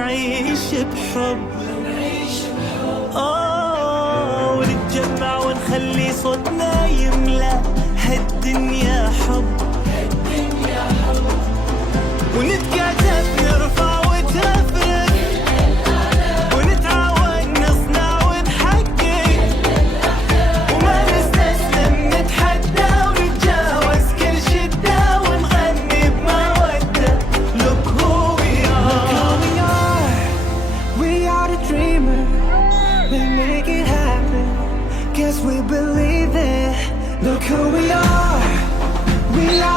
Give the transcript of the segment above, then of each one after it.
ونعيش بحب ونتجمع ونخلي صوتنا يملأ هالدنيا حب ونتكاتف نرفع وتفرق ونتعاون نصنع ونحقق وما نستسلم نتحدى ونتجاوز كل شدة ونغني بمودة. Look who we are, we are the dreamers, we make it happen, guess we believe it. Look who we are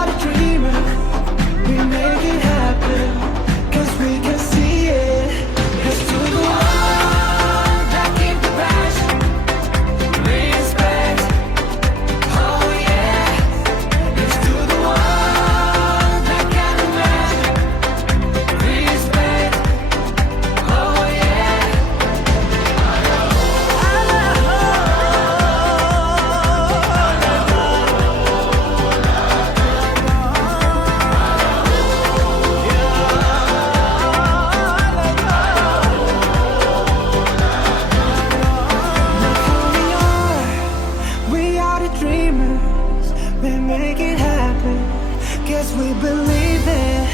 the dreamers, we make it happen, cause we can see it. Let's do the one that keep the passion, respect, oh yeah. Let's do the one that can imagine, respect, oh yeah. Make it happen, guess we believe it.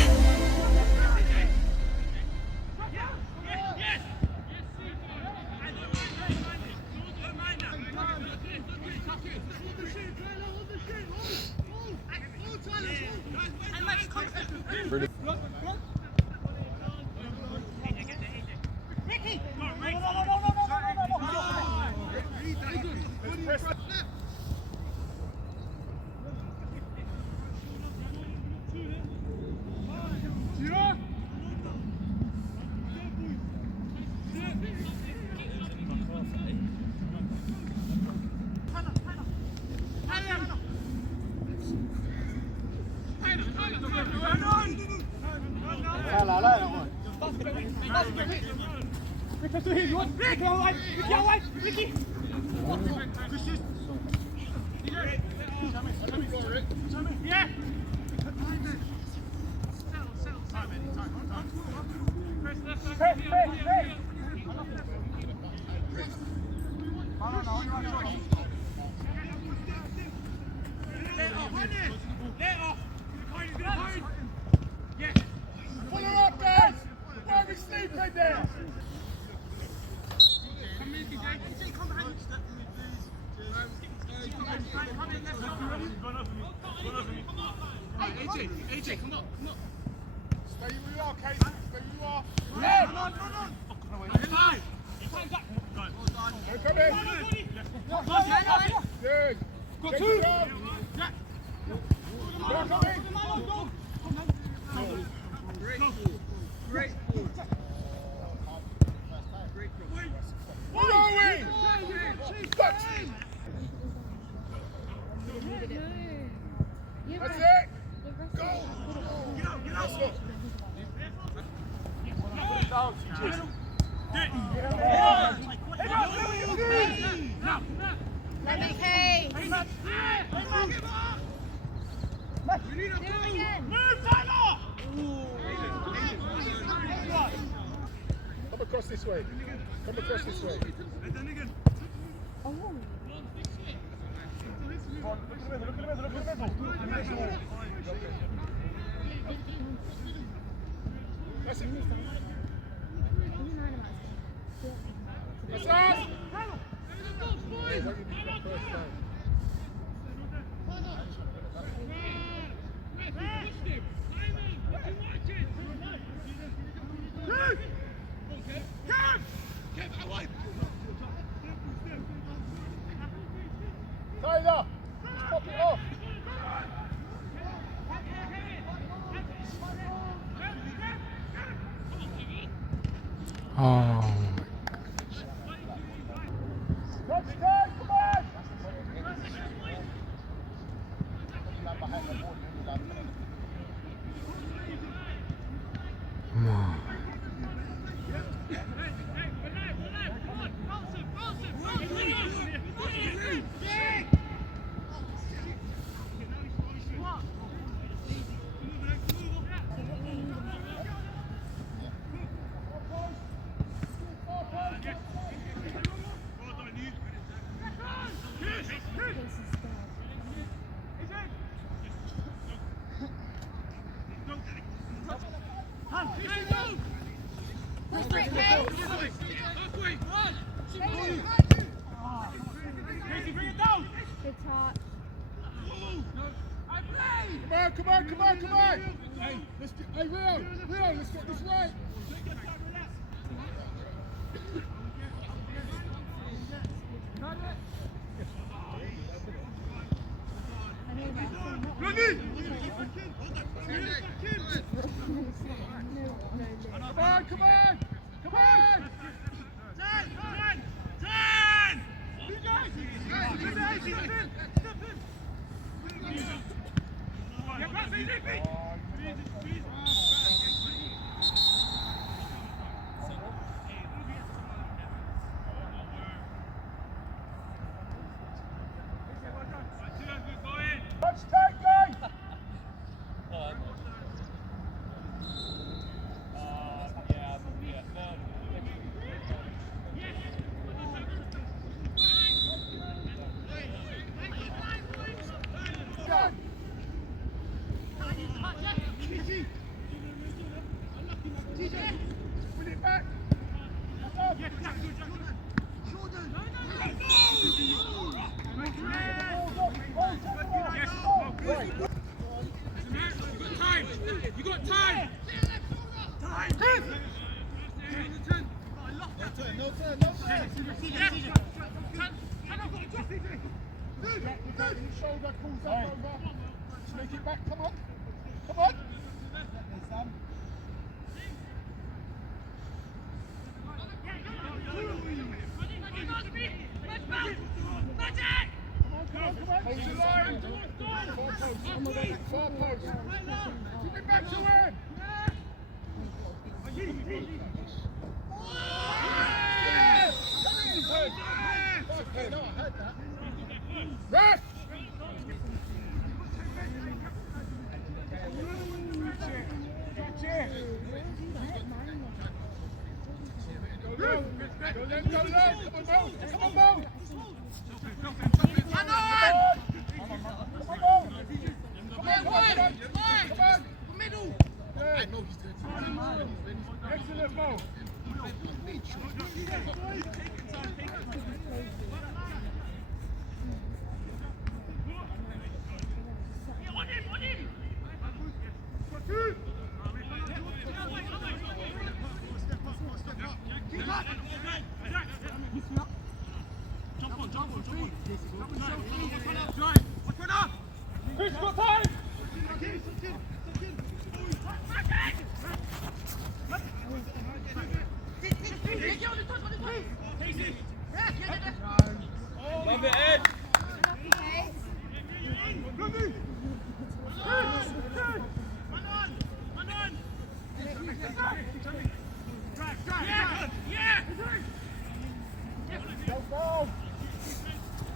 AJ, come on. Stay where you are, Kate. Stay where you are. Yeah, run on. Come in. Good. Got two. Jack. Come in. Great. Going. That's it. Go. Get out. Come across this way. Oh. Look at the middle. That's it. That's us. Tyler, pop it off. Oh. Come on! Hey, Rio, let's get this right. Come on! You got time! No turn. Shoulder calls up over. Make it back, come on. Hold your line. Far post. Keep it back to him. Okay, no, I heard that. Ref! Go low. Come on, Mo. Middle. I know he's doing excellent, Mo. On him. Jump on. Chris, got time! Love it, Ed!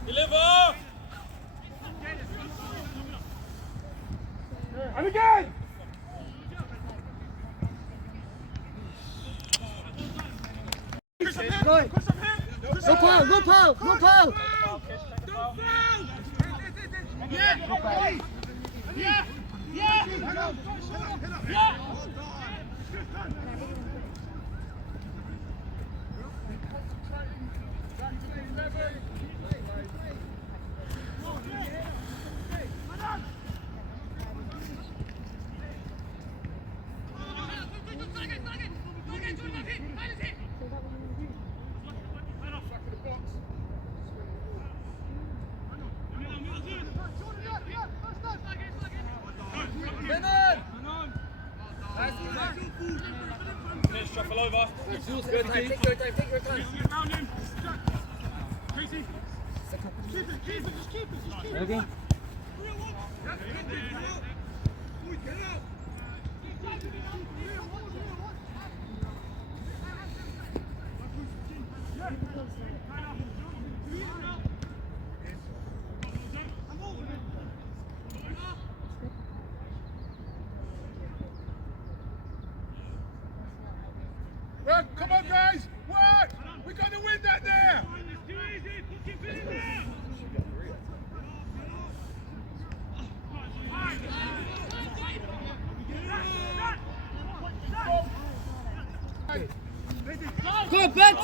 Deliver! And again! Go Paul! Don't foul! Yeah! Shuffle over. Take your time. Casey. Keep it. Okay. Well, come on, guys! Work! We're going to win that there! Go, Bet!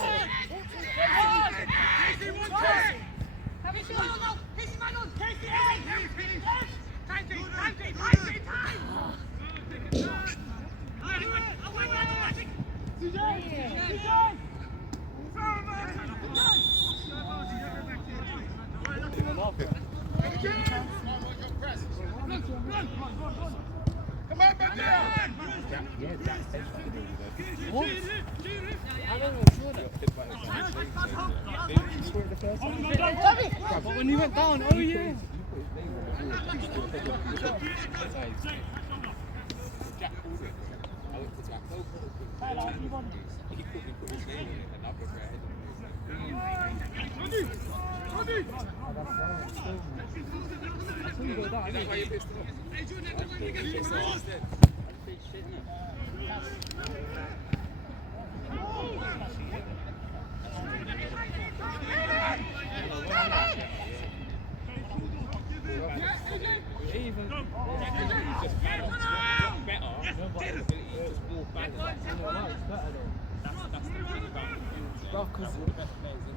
Come on, back there! But when he went down, oh yeah.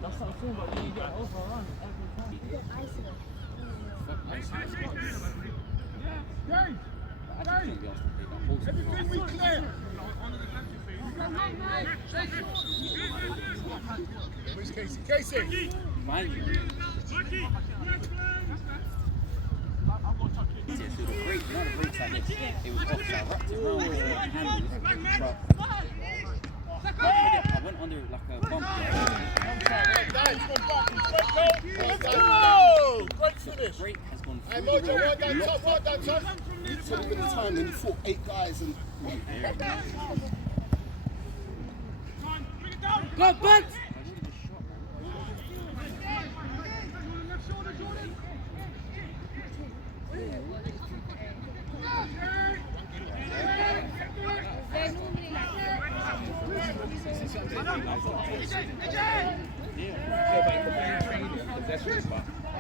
That's what I'm saying, but you get overrun every time. Everything we clear! Where's Casey? Casey! Mind you. Great, not a great time. It was offside. Wrapped it around with handles. I went under like a bump. Let's go! Great finish! Break has gone Hey, through. Mojo, well done, top, well done, top. You took a bit of time and you fought 8 guys and Go, Bet!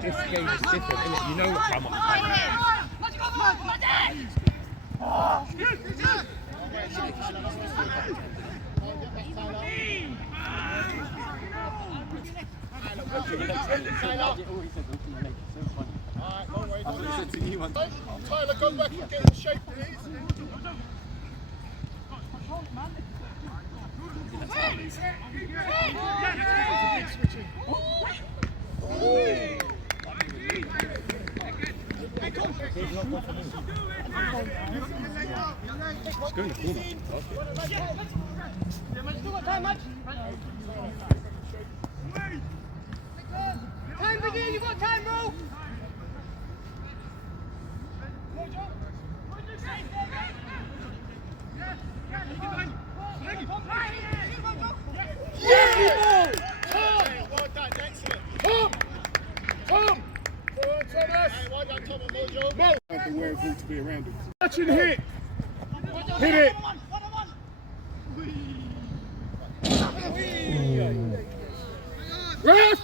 This game is different, isn't it? You know how much time. Tyler, go back and get in shape, please. It's going to be cool. Time begin, you got time, bro. Well done, excellent. Tom! Go on, Thomas! Hey, well done, Tom and Mojo. I don't think we're able to be around him. Touch and hit! Hit it! Ref!